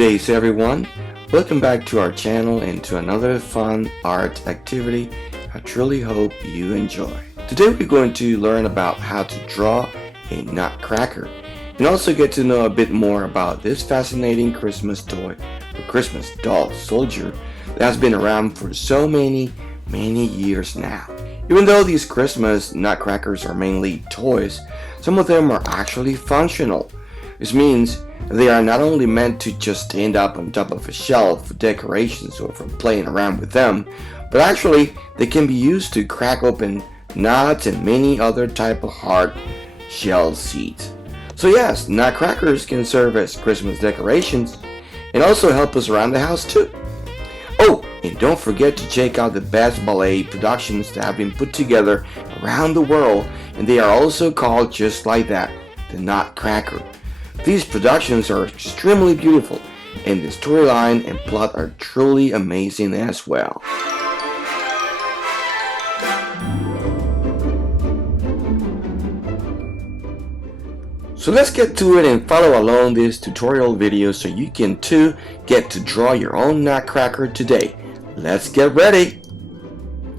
days everyone, welcome back to our channel and to another fun art activity I truly hope you enjoy. Today we're going to learn about how to draw a nutcracker and also get to know a bit more about this fascinating Christmas toy or Christmas doll soldier that has been around for so many years now. Even though these Christmas nutcrackers are mainly toys, some of them are actually functional. This means they are not only meant to just stand up on top of a shelf for decorations or for playing around with them, but actually they can be used to crack open nuts and many other type of hard shell seeds. So yes, nutcrackers can serve as Christmas decorations and also help us around the house too. Oh, and don't forget to check out the best ballet productions that have been put together around the world, and they are also called just like that, the Nutcracker. These productions are extremely beautiful, and the storyline and plot are truly amazing as well. So let's get to it and follow along this tutorial video so you can too get to draw your own nutcracker today. Let's get ready!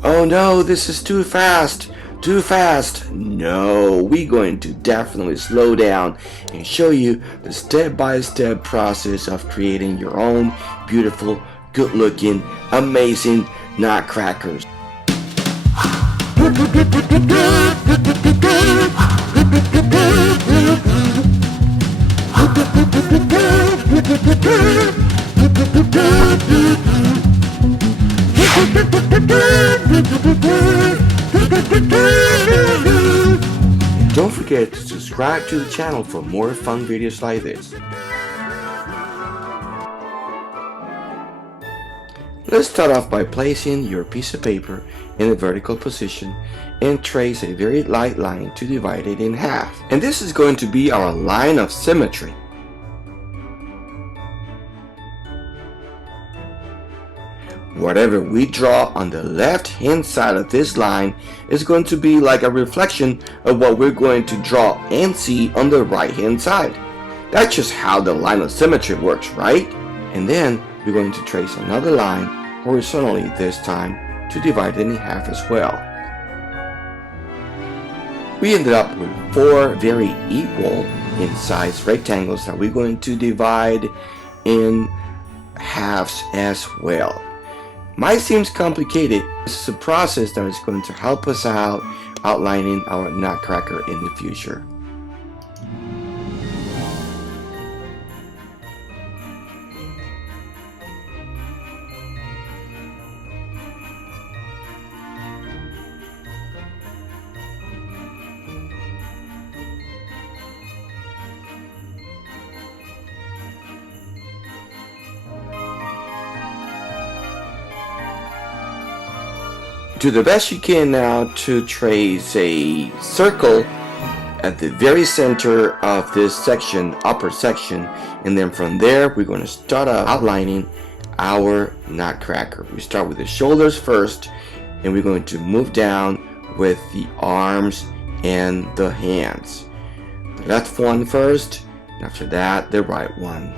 Oh no, this is too fast! Too fast! No, we're going to definitely slow down and show you the step-by-step process of creating your own beautiful, good-looking, amazing nutcrackers. Don't forget to subscribe to the channel for more fun videos like this. Let's start off by placing your piece of paper in a vertical position and trace a very light line to divide it in half. And this is going to be our line of symmetry. Whatever we draw on the left hand side of this line is going to be like a reflection of what we're going to draw and see on the right hand side. That's just how the line of symmetry works, right? And then we're going to trace another line horizontally this time to divide it in half as well. We ended up with 4 very equal in size rectangles that we're going to divide in halves as well. Might seem complicated. This is a process that is going to help us out outlining our nutcracker in the future. Do the best you can now to trace a circle at the very center of this section, upper section, and then from there we're going to start outlining our nutcracker. We start with the shoulders first, and we're going to move down with the arms and the hands. The left one first, and after that the right one.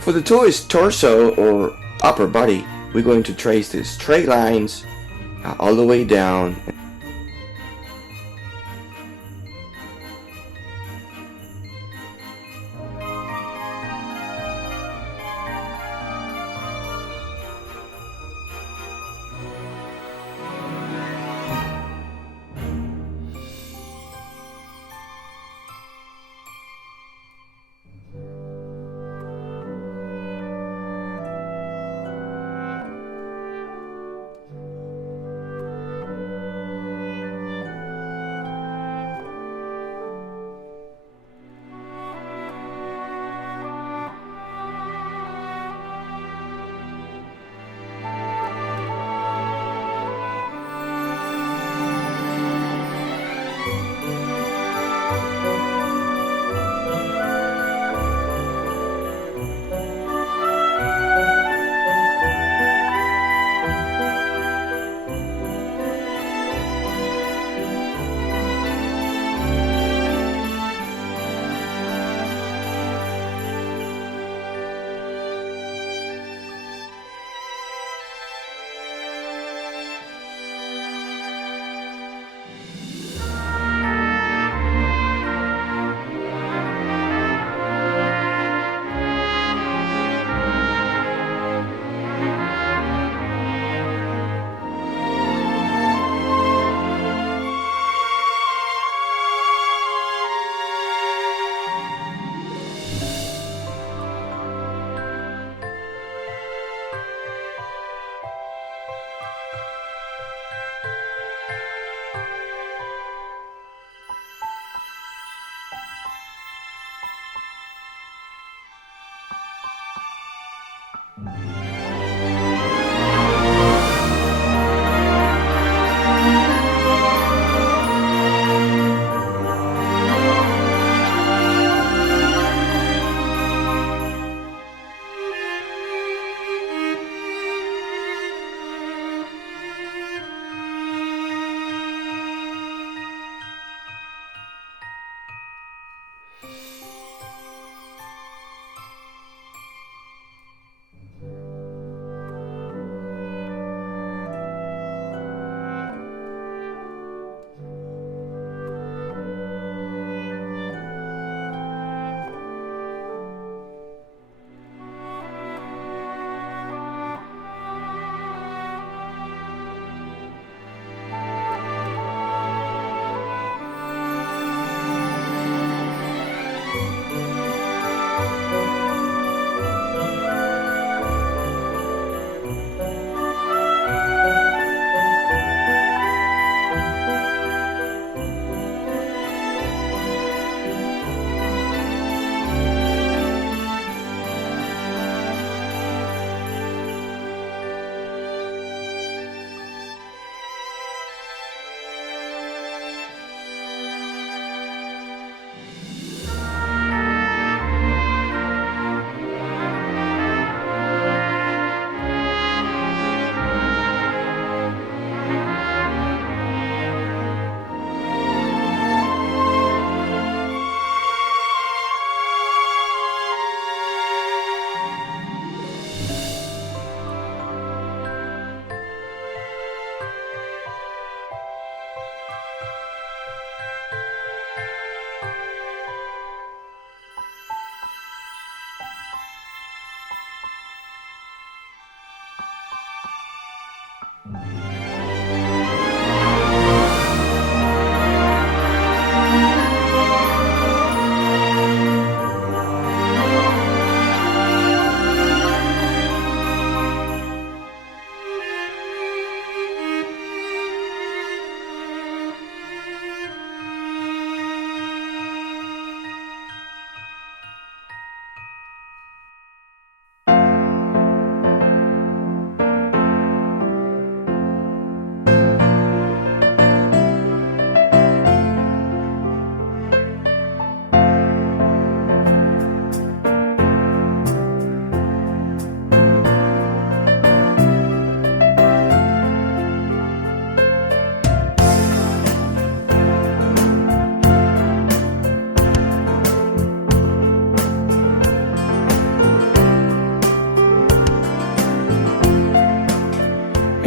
For the toy's torso or upper body, we're going to trace these straight lines all the way down.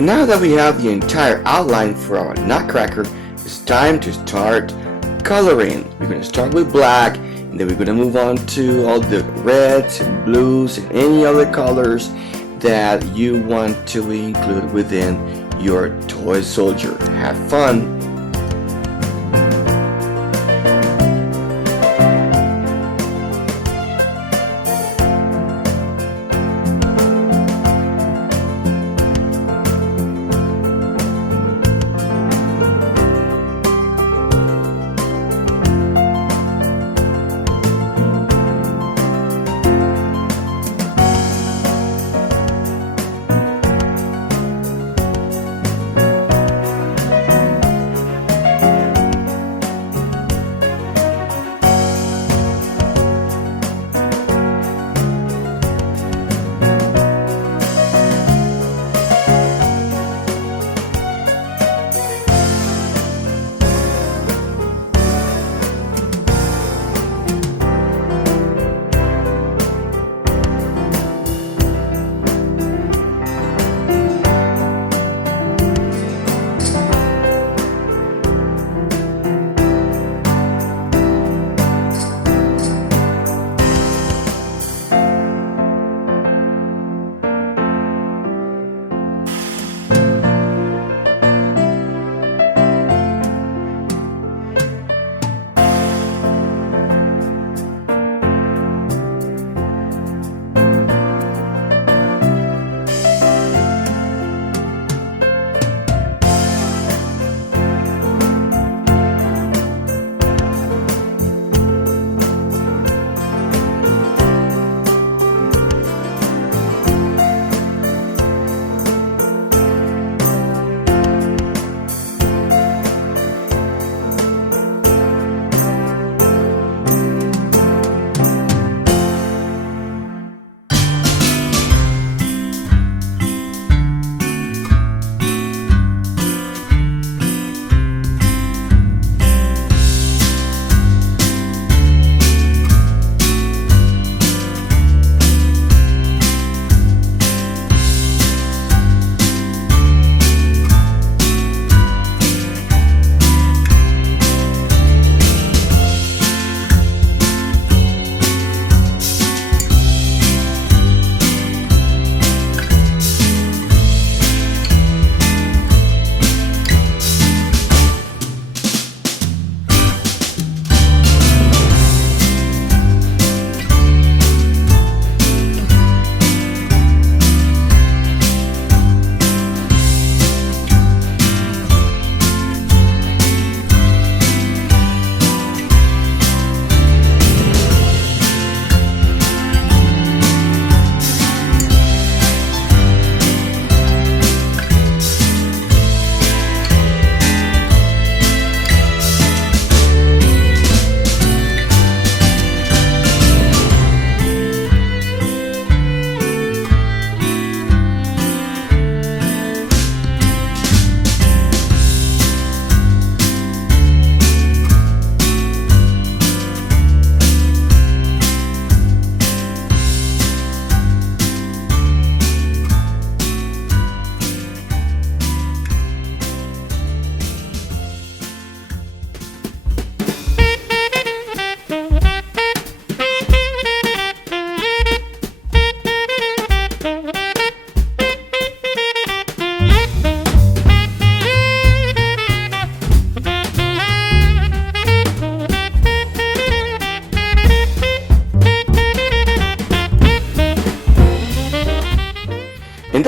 And now that we have the entire outline for our Nutcracker, it's time to start coloring. We're going to start with black, and then we're going to move on to all the reds and blues and any other colors that you want to include within your toy soldier. Have fun!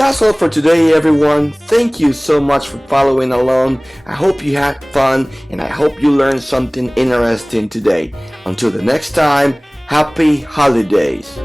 That's all for today, everyone. Thank you so much for following along. I hope you had fun and I hope you learned something interesting today. Until the next time, happy holidays.